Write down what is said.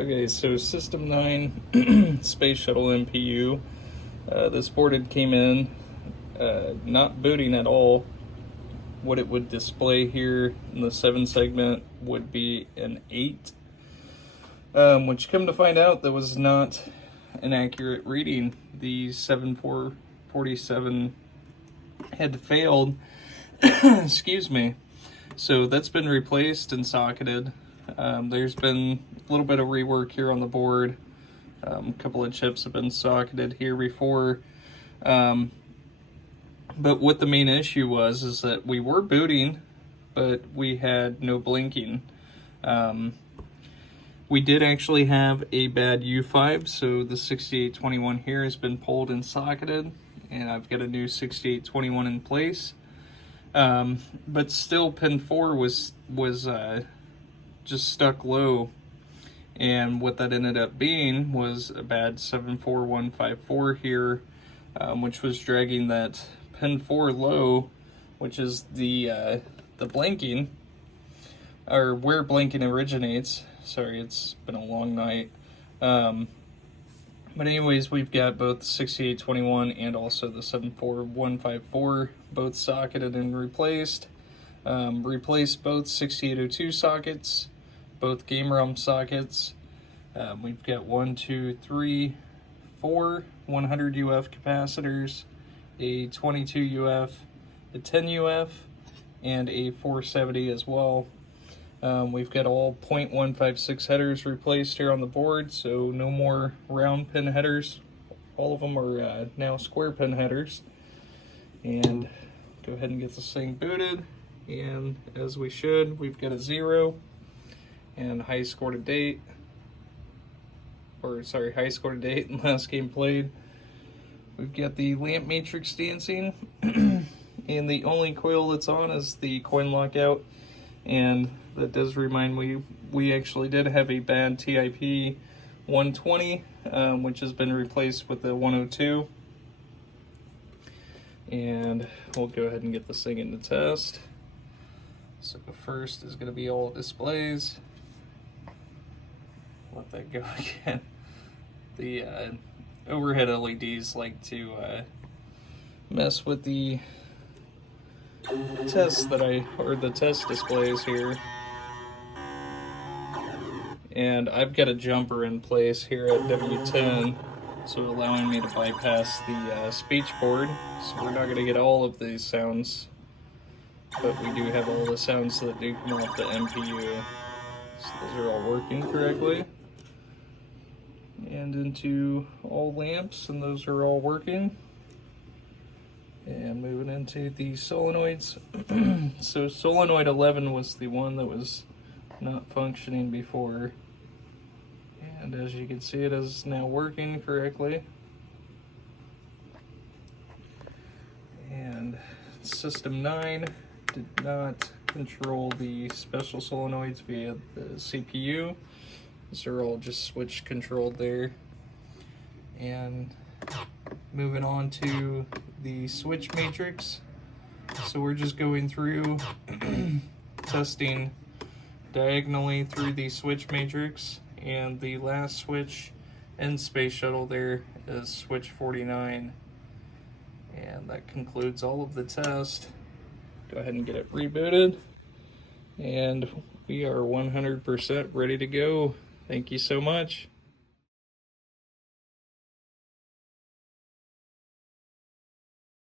Okay, so System 9 Space Shuttle MPU. This board had came in not booting at all. What it would display here in the 7 segment would be an 8, which come to find out that was not an accurate reading. The 7447 had failed. Excuse me. So that's been replaced and socketed. There's been a little bit of rework here on the board. A couple of chips have been socketed here before. But what the main issue was is that we were booting, but we had no blinking. We did actually have a bad U5, so the 6821 here has been pulled and socketed, and I've got a new 6821 in place. But still pin 4 was just stuck low, and what that ended up being was a bad 74154 here, which was dragging that pin 4 low, which is the blinking, or where blinking originates. Sorry, it's been a long night. But anyways, we've got both the 6821 and also the 74154 both socketed and replaced. Replaced both 6802 sockets, both game realm sockets. We've got 1, 2, 3, 4 100 UF capacitors, a 22 UF, a 10 UF, and a 470 as well. We've got all 0.156 headers replaced here on the board, so no more round pin headers. All of them are now square pin headers. And go ahead and get this thing booted. And as we should, we've got a 0 and high score to date. Or sorry, high score to date in last game played. We've got the lamp matrix dancing. And the only coil that's on is the coin lockout. And that does remind me, we actually did have a bad TIP 120, which has been replaced with the 102. And we'll go ahead and get this thing into test. So the first is going to be all displays. Let that go again. The overhead LEDs like to mess with the test the test displays here. And I've got a jumper in place here at W10, so allowing me to bypass the speech board. So we're not going to get all of these sounds, but we do have all the sounds that do come off the MPU. So those are all working correctly. And into all lamps, and those are all working. And moving into the solenoids. So solenoid 11 was the one that was not functioning before. And as you can see, it is now working correctly. And System 9 did not control the special solenoids via the CPU. These are all just switch controlled there. And moving on to the switch matrix. So we're just going through testing diagonally through the switch matrix, and the last switch in Space Shuttle there is switch 49. And that concludes all of the test. Go ahead and get it rebooted. And we are 100% ready to go. Thank you so much.